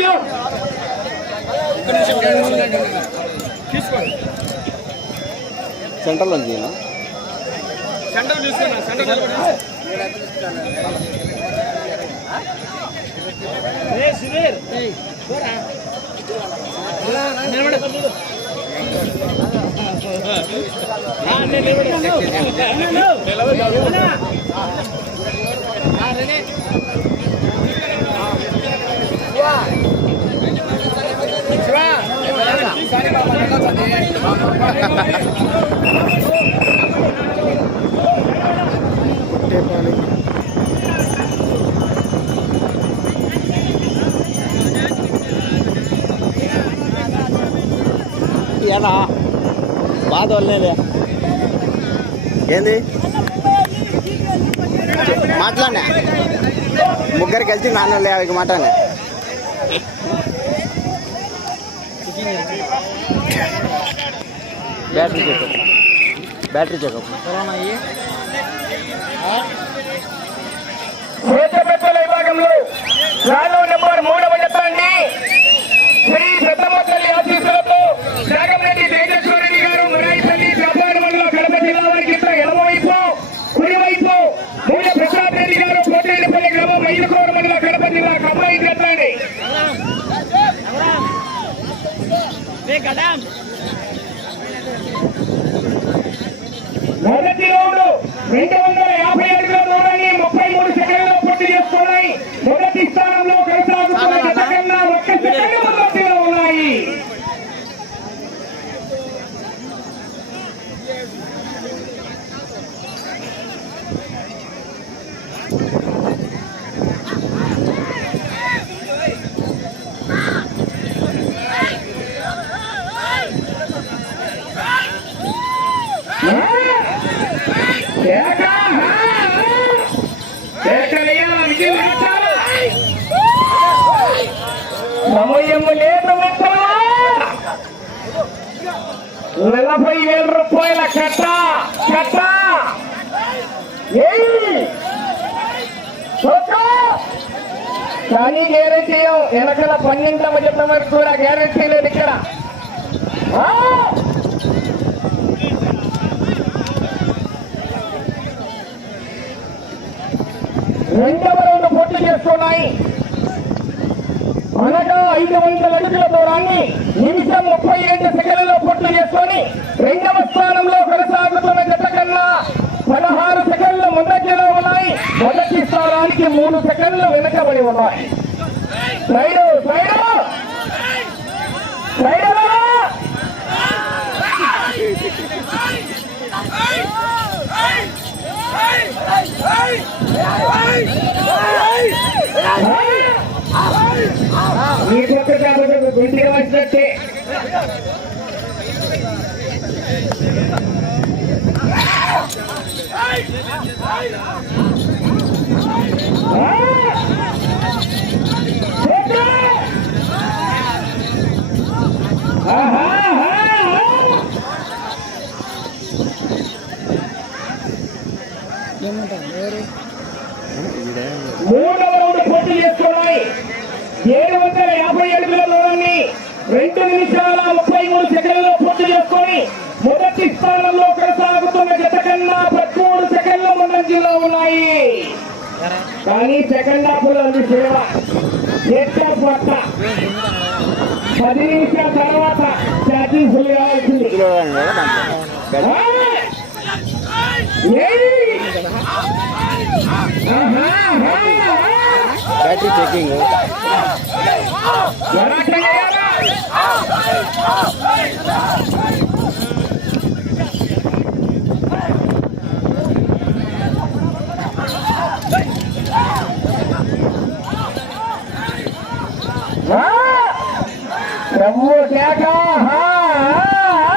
You central నుంచి centre చూస్తున్నా centre ఏనా? బాధ వల్లేదే. ఏంది? మాట్లాడినా? ముగ్గురు కలిసి నాన్న యాభైకి మాట్లాడినా? Battery checkup. Battery checkup. విభాగంలో రాలో నెంబర్ మూడవ జతాన్ని శ్రీ పెద్దమతల్లి ఆశీస్సులతో నాగమరెడ్డి తేజస్వరెడ్డి గారు మురాయిపల్లి వ్యాపార మండలం కడప జిల్లా వారికి ఇట్లా ఎడమవైపు కుడివైపు మూల ప్రసాద్ రెడ్డి గారు కోటేటిపల్లి గ్రామం మైలుకోరు మండలం కడప జిల్లా కమ్మాయి జతండి మొదటి రౌండ్ రెండు వందల యాభై అడుగుల దూరాన్ని ముప్పై మూడు సెకండ్లలో పూర్తి చేసుకున్నాయి మొదటి స్థానంలో కొనసాగుతున్న జత కన్నా ఒక్క సెకండ్ మొదటిలో ఉన్నాయి కేక! కేకలయ్యాల విజయం పెట్టాలా? సమయము లేదు మిత్రమా నలభై వేల రూపాయల కట్ట కట్ట. కానీ గ్యారెంటీ వెనకాల పన్నెండవ చెప్పిన వరకు కూడా గ్యారెంటీ లేదు ఇక్కడ. రెండవ రెండు పోటీ చేస్తున్నాయి. దాకా ఐదు వందల అడుగుల దూరాన్ని నిమిషం ముప్పై రెండు సెకండ్లలో పొట్లు చేసుకొని రెండవ స్థానంలో కొనసాగుతున్న జత కన్నా పదహారు సెకండ్లు ముందంజలో ఉన్నాయి మొదటి స్థానానికి మూడు సెకండ్లు వెనుకబడి ఉన్నాయి స్లైడు స్లైడు స్లైడు Hey! మూడవ రౌండ్ పోటీ చేసుకున్నాయి ఏడు వందల యాభై అడుగుల దూరాన్ని రెండు నిమిషాల ముప్పై మూడు సెకండ్లలో పూర్తి చేసుకొని మొదటి స్థానంలో కొనసాగుతున్న జత కన్నా పదమూడు సెకండ్ల ముందంజలో ఉన్నాయి. కానీ సెకండ్ హాఫ్లో ఉంది సేవ పట్ట. పది నిమిషాల తర్వాత ఛార్జింగ్ ఫుల్ కావాల్సింది! బ్యాటరీ చెకింగ్ ప్రభు కేక హా, హా,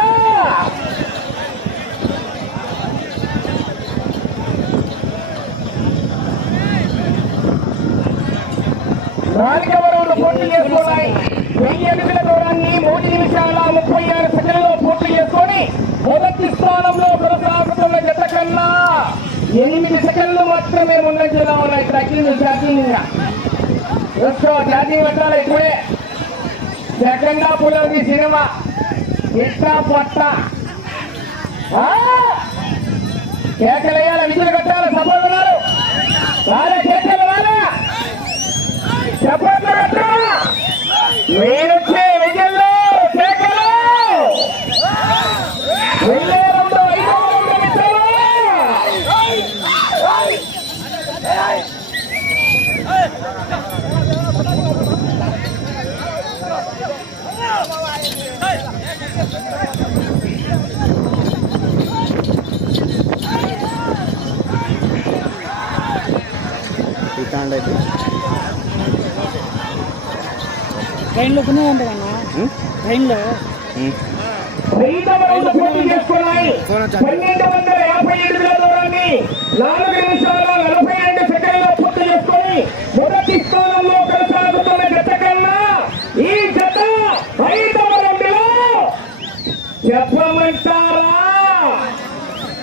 పూర్తి చేసుకున్నాయి వెయ్యి అడుగుల దూరాన్ని మూడు నిమిషాల ముప్పై ఆరు సెకండ్లో పూర్తి చేసుకొని మొదటి స్థానంలో కొనసాగుతున్న జత కన్నా ఎనిమిది సెకండ్లు మాత్రమే ముందంజలో ఉన్నాయి ట్రక్కింగ్ ట్రక్కింగ్ ఇంకా చూసుకో సెకండ్ హాఫ్లో ఈ సినిమా. ఇట్ట పట్ట? ఆ! కేకలేయాల విజులు కట్టాలి సపోర్ట్ ఉన్నారు వాళ్ళ కేకలు వాళ్ళ చెప్పండి కట్టాలా మీరొచ్చే విజయంలో కేకలు వెళ్ళే రెండు ఐదో రెండు మిత్రులు ఇస్తాండి అయితే ట్రైన్లో కొన్ని ఉంటాయన్నా ఉం? ట్రైన్లో పన్నెండు వందల యాభై ఎనిమిది దూరాన్ని నాలుగు నిమిషాల నలభై రెండు సెకండ్ల పూర్తి చేసుకొని మొదటి స్థానంలో కొనసాగుతున్న జత కన్నా ఈ జత ఐదవ రౌండ్లో చెప్పమంటారా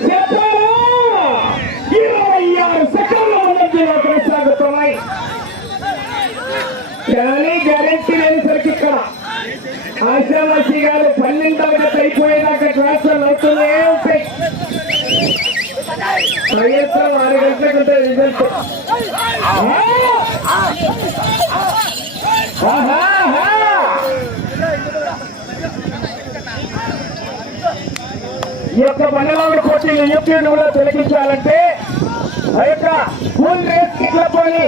చెప్పరా ఇరవై ఆరు సెకండ్ల ముందంజలో కొనసాగుతున్నాయి కానీ గ్యారెంటీ లేనిసరికి ఇక్కడ ఆశామాషి గారు పన్నెండవ జత అయిపోయేదాకా ట్రాన్స్ఫర్ అవుతూనే ఉంటాయి సాయంత్రం ఆరు గంటలకు రిజల్ట్ ఈ యొక్క మండలంలో పోటీలు యూట్యూబ్ కూడా తొలగించాలంటే ఆ యొక్క ఫుల్ రేస్ క్లబ్ అని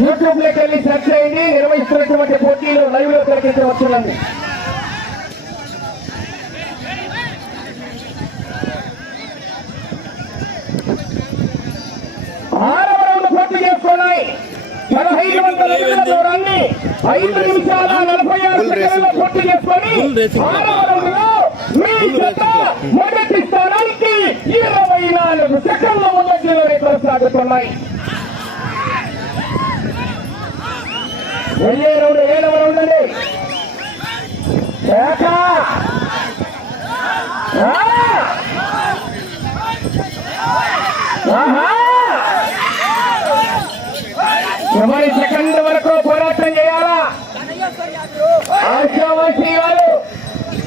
యూట్యూబ్లోకి వెళ్ళి సెర్చ్ చేయండి నిర్వహిస్తున్నటువంటి పోటీలు లైవ్లో తొలగించవచ్చునండి ఆరవ రౌండ్ పూర్తి చేసుకున్నాయి పదహైదు వందల అడుగుల దూరాన్ని ఐదు నిమిషాల నలభై ఆరు సెకండ్లలో పూర్తి చేసుకొని మీ జత మొదటి స్థానానికి ఇరవై నాలుగు సెకండ్ల ముందంజలో కొనసాగుతున్నాయి. వెళ్ళే రౌండ్ ఏడవ రౌండ్ అండి! ఆహా! చివరి సెకండ్ వరకు ఆశావాసి వారు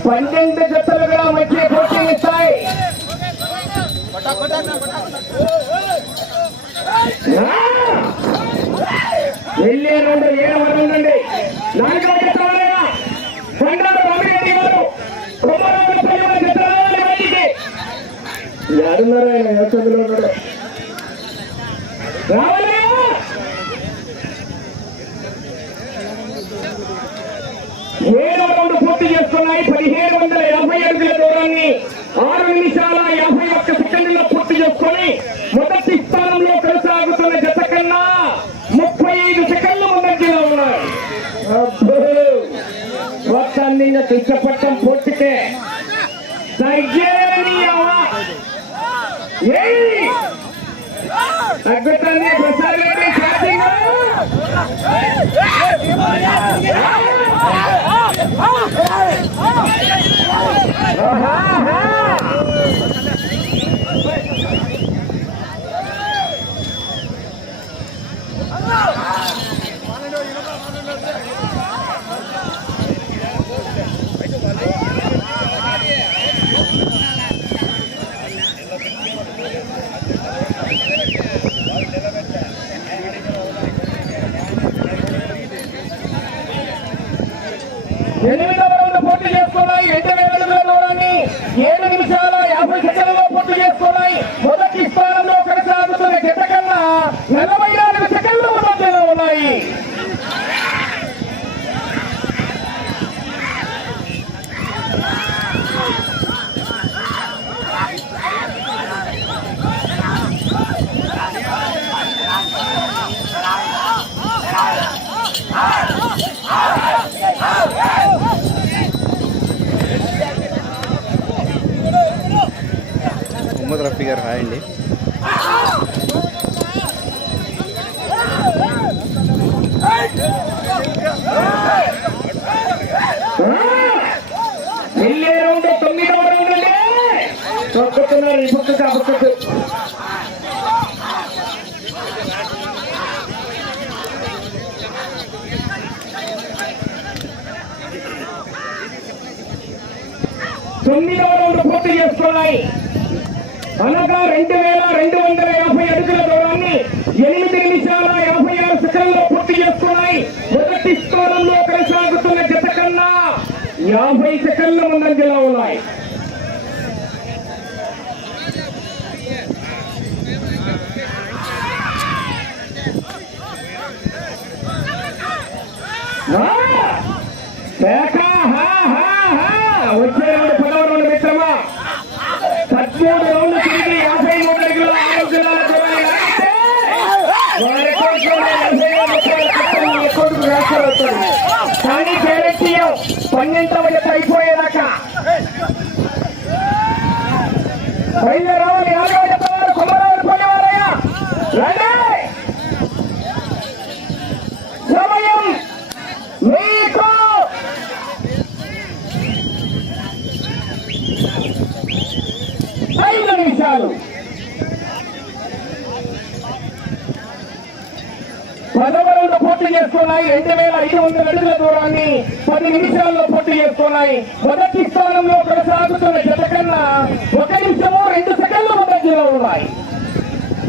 పన్నెండు జతలుగా మంచి పోటీ ఇస్తాయి. వెళ్ళే రెండు ఏడు రౌండ్ అండి నాలుగో జత వాళ్ళేనా? బండారు గారు ఎవరున్నారు ఆయన ఏ చదువులో ఉన్నాడు రావాలి ఏడవ రౌండ్ పూర్తి చేసుకున్నాయి పదిహేడు వందల యాభై అడుగుల దూరాన్ని ఆరు నిమిషాల యాభై ఒక్క సెకండ్లో పూర్తి చేసుకొని మొదటి స్థానంలో కొనసాగుతున్న జత కన్నా ముప్పై ఐదు సెకండ్ల ముందంజలో ఉన్నాయి. మొత్తాన్ని ఇంకా దుష్టపట్టం పూర్తికే సైజేనియవా! తగ్గుతుంది ప్రసాద్ రెడ్డి ఛార్జింగ్ ఎనిమిదవ వెళ్ళే రౌండ్ తొమ్మిదవ రౌండ్ పూర్తి చేసుకోవాలి అనగా రెండు వేల రెండు వందల యాభై అడుగుల దూరాన్ని ఎనిమిది నిమిషాల యాభై ఆరు సెకండ్లో పూర్తి చేసుకున్నాయి. మొదటి స్థానంలో కొనసాగుతున్న జత కన్నా యాభై సెకండ్ల ముందంజలో ఉన్నాయి. వస్తుంది ట్రాన్స్ఫర్ అవుతుంది. కానీ పన్నెండవ అయిపోయేదాకా నాలుగవ రండి సమయం మీకు ఐదు నిమిషాలు పదవరంలో పోటీ చేస్తున్నాయి. రెండు వేల ఐదు వందల అడుగుల దూరాన్ని పది నిమిషాల్లో పోటీ చేస్తున్నాయి. మొదటి స్థానంలో కొనసాగుతున్న జత కన్నా ఒక నిమిషము రెండు సెకండ్లు ముందంజలో ఉన్నాయి.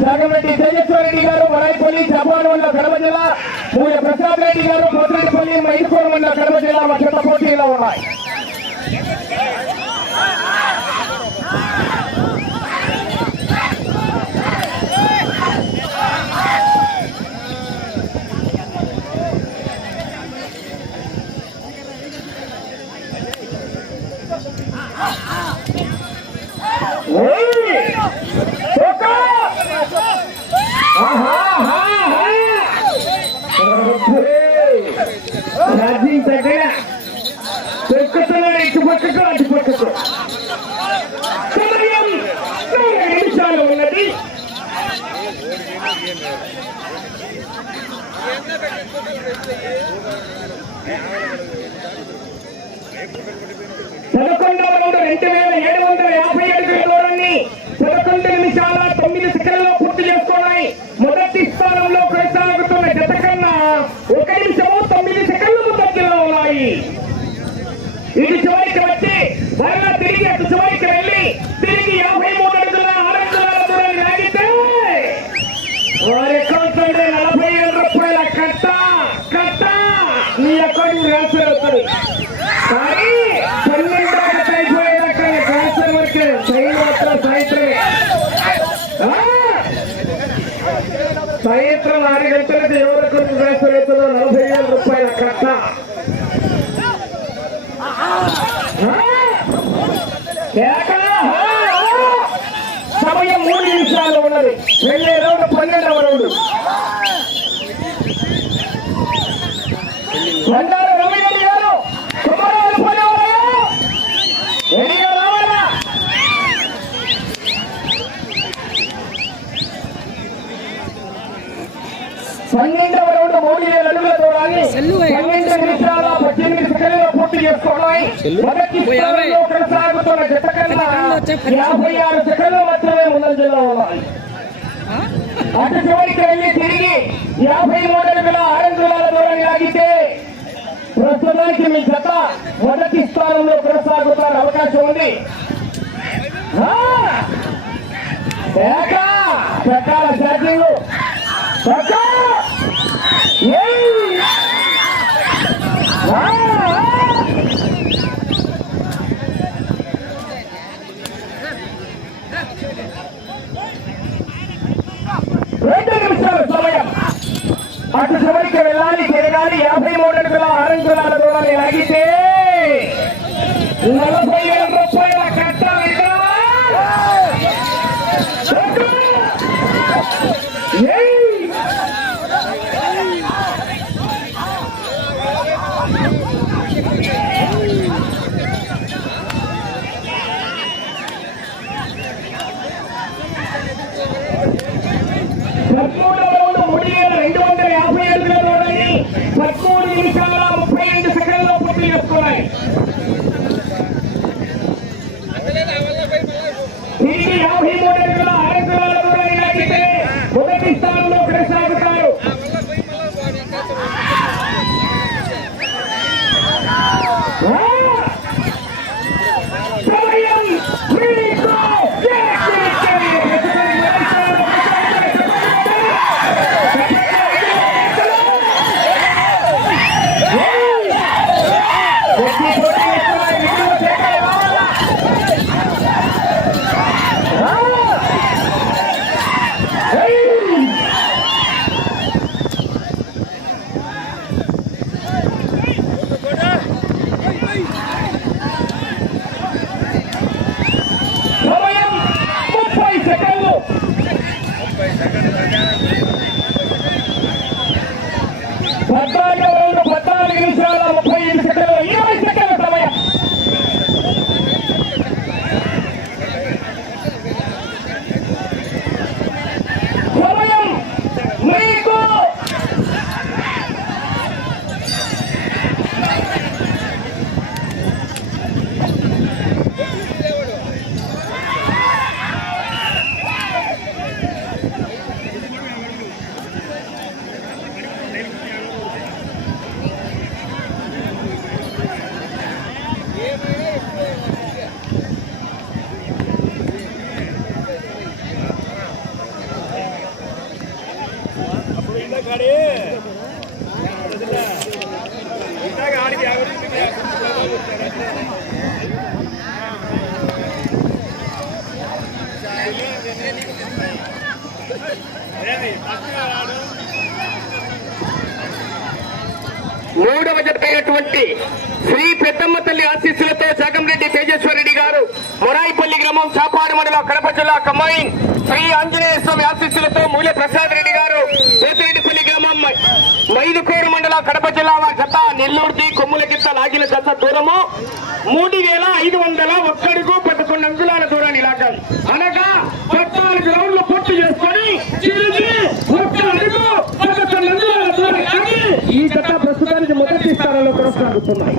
జగమెట్టి తేజస్వర రెడ్డి గారు వరాయిపల్లి జపాన్ మండల కడప జిల్లా పూజ ప్రసాద్ రెడ్డి గారు మొదటిపల్లి మైదుకూరు మండల కడప జిల్లా మధ్య పోటీలో ఉన్నాయి. ఛార్జింగ్ తగ్గ తొక్కుతున్నాడు ఇటు పక్కకు అటు పక్కకు సమయం నాలుగు నిమిషాలు ఉన్నది పదకొండవ రెండు వేల ఏడు వందల యాభై అడుగుల దూరాన్ని పదకొండు నిమిషాల తొమ్మిది సెకండ్లలో పూర్తి చేసుకున్నాయి మొదటి కొనసాగుతున్న జత కన్నా ఒక నిమిషము తొమ్మిది సెకండ్లు ముందంజలో ఉన్నాయి ఇది చివరికి వచ్చి మరలా తిరిగి అటు చివరికి వెళ్ళి తిరిగి యాభై మూడు అడుగుల ఆరు అడుగుల దూరాన్ని లాగితే వారి అకౌంట్ నుండి నలభై ఏడు రూపాయల కట్ట కట్ట మీ అకౌంట్ ట్రాన్స్ఫర్ అవుతుంది కానీ పన్నెండు గంటలు అయిపోయేదాకా ట్రాన్స్ఫర్ వరకు ట్రైన్ మాత్రం సాయంత్రమే ఆ! సాయంత్రం ఆరు గంటలకు ఎవరి అకౌంట్ ట్రాన్స్ఫర్ అవుతుందో నలభై వేల రూపాయల కట్ట ఆ! కేక! ఆ! సమయం మూడు నిమిషాలు ఉన్నది వెళ్ళే రౌండ్ పన్నెండవ రౌండ్ బండారు రమణయ్య గారు కుమారాలు పోయేవారయ్యా రెడీగా రావాలా పన్నెండవ రౌండ్ మూడు వేల అడుగుల దూరాన్ని పన్నెండు నిమిషాల పద్దెనిమిది చేసుకోవాలి. మొదటి స్థానంలో కొనసాగుతున్న జత కన్నా యాభై ఆరు సెకండ్లు మాత్రమే ముందంజలో ఉన్నాయి అటు చివరికి వెళ్ళి తిరిగి యాభై మూడు అడుగుల ఆరు దూరాన్ని లాగితే ప్రస్తుతానికి మీ జత మొదటి స్థానంలో కొనసాగుతారు అవకాశం ఉంది! చక్రాల ఛార్జింగ్! చక్క! ఏయ్! ఆ! ఆ! రెండు నిమిషాల సమయం అటు చివరికి వెళ్ళాలి తిరగాలి యాభై మూడు అడుగుల ఆరంగులాల దూరాన్ని లాగితే పద్నాలుగు వేల పద్నాలుగు నిమిషాల ముప్పై జిల్లా శ్రీ ఆంజనేయ స్వామి ఆశీస్సులతో మూల ప్రసాద్ రెడ్డి గారు పోతిరెడ్డిపల్లి గ్రామం మై- మైదుకూరు మండలం కడప జిల్లా వారి జత నెల్లూరుకి కొమ్ముల గిత్త లాగిన జత దూరము. మూడు వేల ఐదు వందల ఒక్కడుగు పదకొండు అంగుళాల దూరాన్ని లాగాలి అనగా పద్నాలుగు రౌండ్లు పూర్తి చేసుకొని తిరిగి ఒక్క అడుగు పదకొండు అంగుళాల దూరాన్ని ఈ జత ప్రస్తుతానికి మొదటి స్థానంలో కొనసాగుతున్నాయి.